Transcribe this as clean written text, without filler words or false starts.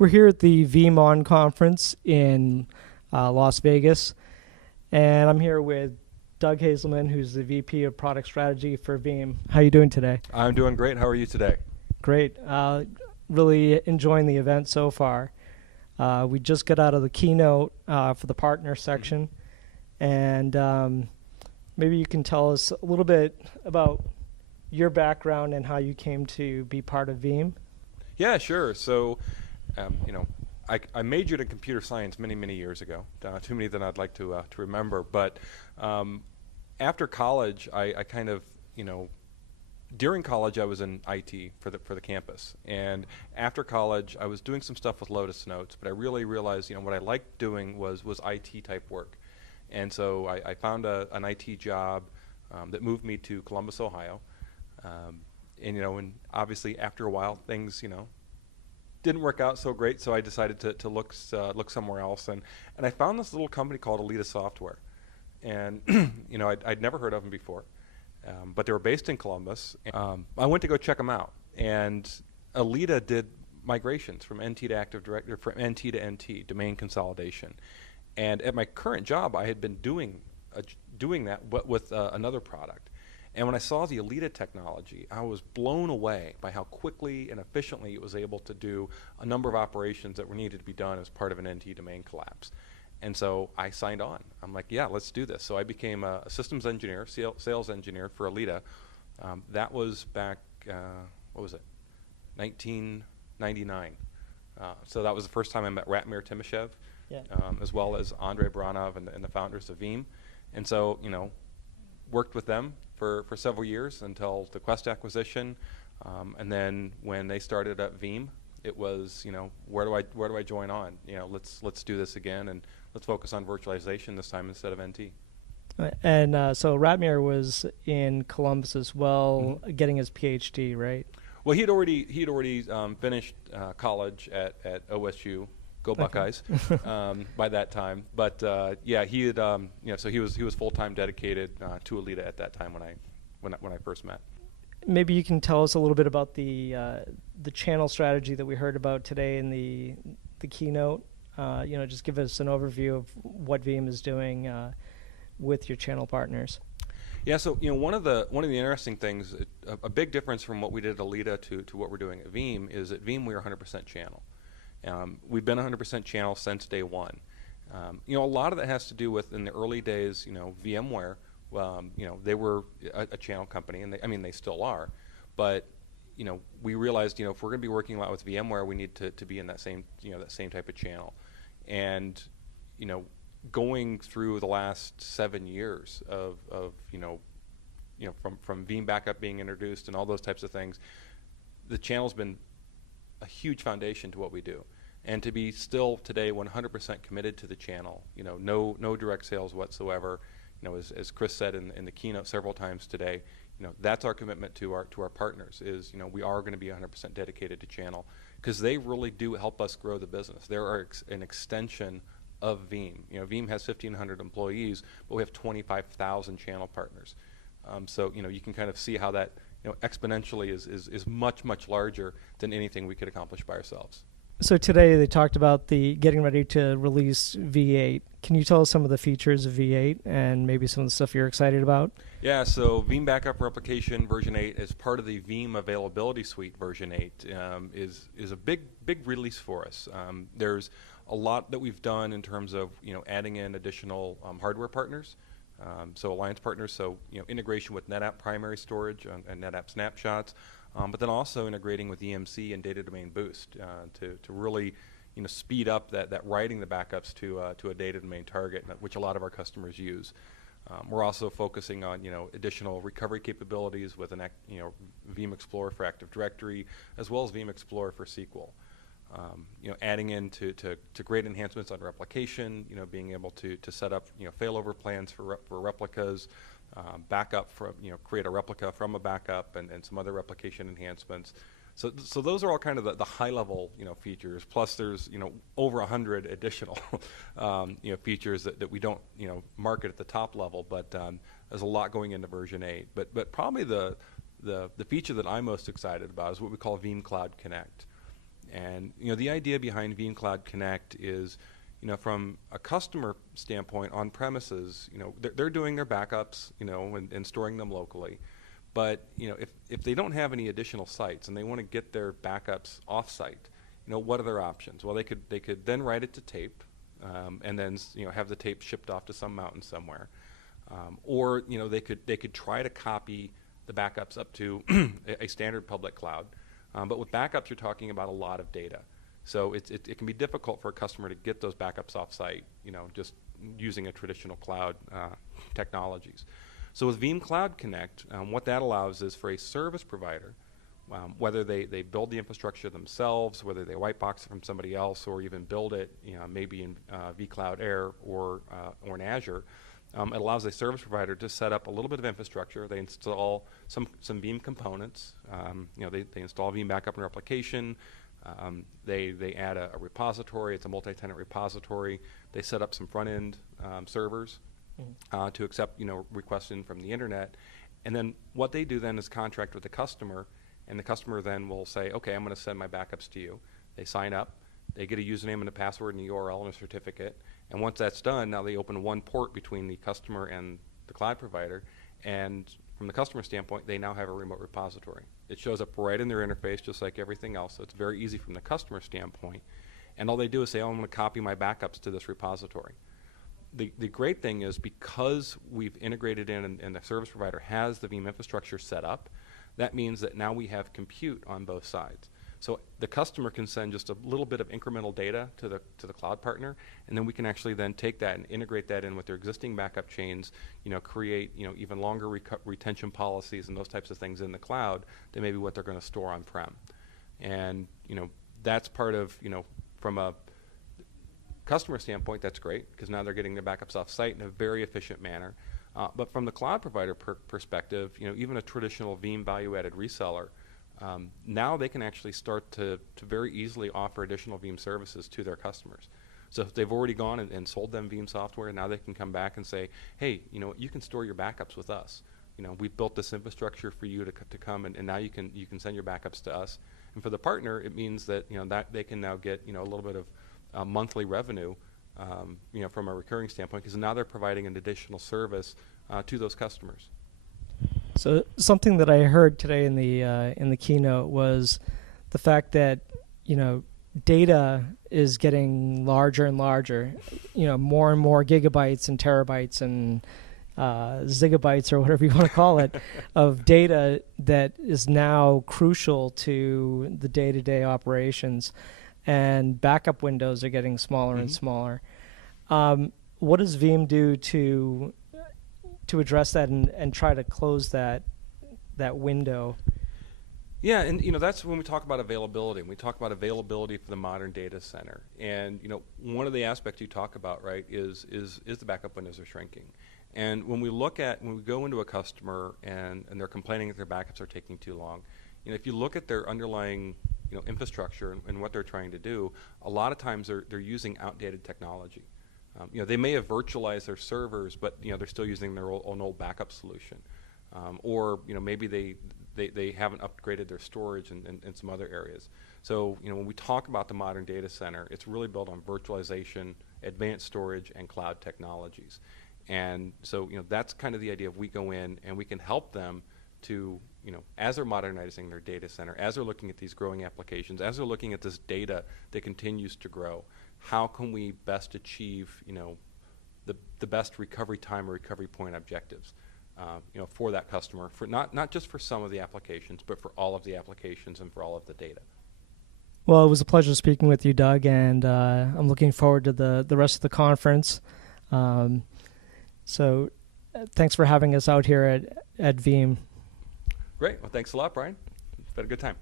We're here at the VeeamOn conference in Las Vegas, and I'm here with Doug Hazelman, who's the VP of Product Strategy for Veeam. How are you doing today? I'm doing great. How are you today? Great. Really enjoying the event so far. We just got out of the keynote for the partner section, and maybe you can tell us a little bit about your background and how you came to be part of Veeam. Yeah, sure. So, I majored in computer science many years ago. Too many that I'd like to remember. But after college, I kind of, during college I was in IT for the campus, and after college I was doing some stuff with Lotus Notes. But I really realized, what I liked doing was IT type work, and so I found an IT job that moved me to Columbus, Ohio. And obviously after a while things, didn't work out so great, so I decided to look somewhere else, and I found this little company called Alita Software, and I'd never heard of them before, but they were based in Columbus. I went to go check them out, and Alita did migrations from NT to Active Directory, from NT to NT, domain consolidation, and at my current job I had been doing that, but with another product. And when I saw the Alita technology, I was blown away by how quickly and efficiently it was able to do a number of operations that were needed to be done as part of an NT domain collapse. And so I signed on. I'm like, yeah, let's do this. So I became a systems engineer, sales engineer for Alita. That was back, 1999. So that was the first time I met Ratmir Timoshev, as well as Andrei Baranov and the founders of Veeam. And so, worked with them for several years until the Quest acquisition, and then when they started at Veeam, it was, where do I join on? Let's do this again, and let's focus on virtualization this time instead of NT. And so Ratmir was in Columbus as well, getting his PhD, right? Well, he'd already finished college at OSU. Go Buckeyes! By that time, but yeah, he had so he was full-time dedicated to Alita at that time when I first met. Maybe you can tell us a little bit about the channel strategy that we heard about today in the keynote. Just give us an overview of what Veeam is doing with your channel partners. Yeah, so one of the interesting things, a big difference from what we did at Alita to what we're doing at Veeam is at Veeam we are 100% channel. We've been 100% channel since day one. A lot of that has to do with, in the early days, VMware. They were a channel company, and they still are. But we realized, if we're going to be working a lot with VMware, we need to be in that same type of channel. And going through the last 7 years of from Veeam Backup being introduced and all those types of things, the channel's been a huge foundation to what we do, and to be still today 100% committed to the channel. No direct sales whatsoever. As Chris said in the keynote several times today, that's our commitment to our partners. Is we are going to be 100% dedicated to channel, because they really do help us grow the business. They are an extension of Veeam. Veeam has 1,500 employees, but we have 25,000 channel partners. So you can kind of see how that exponentially is much larger than anything we could accomplish by ourselves. So today they talked about getting ready to release V8. Can you tell us some of the features of V8 and maybe some of the stuff you're excited about? Yeah, so Veeam Backup Replication version 8 as part of the Veeam Availability Suite version 8 is a big release for us. There's a lot that we've done in terms of adding in additional hardware partners. So alliance partners, so integration with NetApp primary storage and NetApp snapshots, but then also integrating with EMC and Data Domain Boost to really speed up that writing the backups to a data domain target, which a lot of our customers use. We're also focusing on additional recovery capabilities with an Veeam Explorer for Active Directory, as well as Veeam Explorer for SQL. Adding in to great enhancements on replication, being able to set up failover plans for replicas, backup from create a replica from a backup, and some other replication enhancements. So those are all kind of the high level features. Plus there's over 100 additional features that we don't market at the top level, but there's a lot going into version 8. But probably the feature that I'm most excited about is what we call Veeam Cloud Connect. And the idea behind Veeam Cloud Connect is, from a customer standpoint on premises, they're doing their backups, and storing them locally. But if they don't have any additional sites and they want to get their backups off-site, what are their options? Well, they could then write it to tape, and then have the tape shipped off to some mountain somewhere, or they could try to copy the backups up to a standard public cloud. But with backups, you're talking about a lot of data. So it can be difficult for a customer to get those backups off-site, just using a traditional cloud technologies. So with Veeam Cloud Connect, what that allows is for a service provider, whether they build the infrastructure themselves, whether they white box it from somebody else, or even build it, maybe in vCloud Air or in Azure, it allows a service provider to set up a little bit of infrastructure. They install some Veeam components. They install Veeam Backup and Replication. They add a repository. It's a multi-tenant repository. They set up some front-end servers to accept requests in from the internet. And then what they do then is contract with the customer, and the customer then will say, okay, I'm going to send my backups to you. They sign up. They get a username and a password and a URL and a certificate. And once that's done, now they open one port between the customer and the cloud provider. And from the customer standpoint, they now have a remote repository. It shows up right in their interface just like everything else. So it's very easy from the customer standpoint. And all they do is say, oh, I'm going to copy my backups to this repository. The great thing is, because we've integrated in and the service provider has the Veeam infrastructure set up, that means that now we have compute on both sides. So the customer can send just a little bit of incremental data to the cloud partner, and then we can actually then take that and integrate that in with their existing backup chains, create even longer retention policies and those types of things in the cloud than maybe what they're going to store on-prem. And that's part of, from a customer standpoint, that's great, because now they're getting their backups off-site in a very efficient manner. But from the cloud provider perspective, even a traditional Veeam value-added reseller, now they can actually start to very easily offer additional Veeam services to their customers. So if they've already gone and sold them Veeam software, now they can come back and say, hey, you can store your backups with us. We've built this infrastructure for you to come, and now you can send your backups to us. And for the partner, it means that that they can now get a little bit of monthly revenue, from a recurring standpoint, because now they're providing an additional service to those customers. So something that I heard today in the keynote was the fact that data is getting larger and larger, more and more gigabytes and terabytes and zigabytes, or whatever you want to call it, of data that is now crucial to the day-to-day operations, and backup windows are getting smaller and smaller. What does Veeam do to address that and try to close that window? Yeah, and that's when we talk about availability. We talk about availability for the modern data center, and one of the aspects you talk about, right, is the backup windows are shrinking. And when we go into a customer and they're complaining that their backups are taking too long, if you look at their underlying infrastructure and what they're trying to do, a lot of times they're using outdated technology. They may have virtualized their servers, but they're still using their old backup solution, or maybe they haven't upgraded their storage in some other areas. So when we talk about the modern data center, it's really built on virtualization, advanced storage, and cloud technologies. And so that's kind of the idea of we go in and we can help them to, as they're modernizing their data center, as they're looking at these growing applications, as they're looking at this data that continues to grow, how can we best achieve, the best recovery time or recovery point objectives, for that customer, for not just for some of the applications, but for all of the applications and for all of the data. Well, it was a pleasure speaking with you, Doug, and I'm looking forward to the rest of the conference. So thanks for having us out here at Veeam. Great. Well, thanks a lot, Brian. It's been a good time.